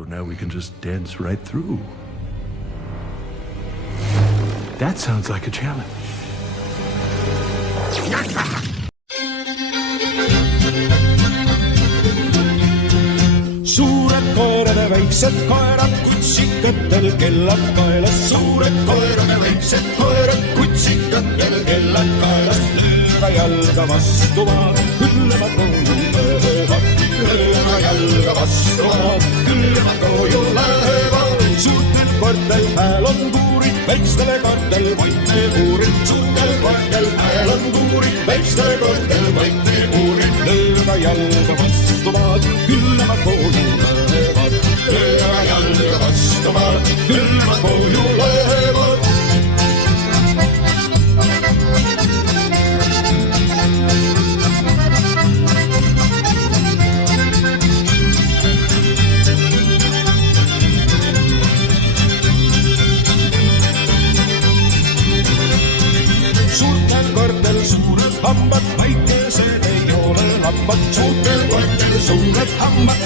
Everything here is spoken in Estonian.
so now we can just dance right through. That sounds like a challenge. Suured koerad ja väiksed koerad, kutsikatel kellad kaelas. Suured koerad ja väiksed koerad, kutsikatel kellad kaelas. Lööva jalga vastu maad, küll nad koju lähevad. Lööva jalga vastu maad, küll nad koju lähevad. Suurtel koertel hääl on puurid, väikstele koertel võite puurid. Suurtel koertel hääl on puurid, väikstele koertel võite puurid. Lööva jalga vastu maad, küll nad koju lähevad. Lööva jalga vastu maad, küll nad koju lähevad. Suurtel koertel suured hambad, väikesed ei ole lambad. Suurtel koertel suured hambad,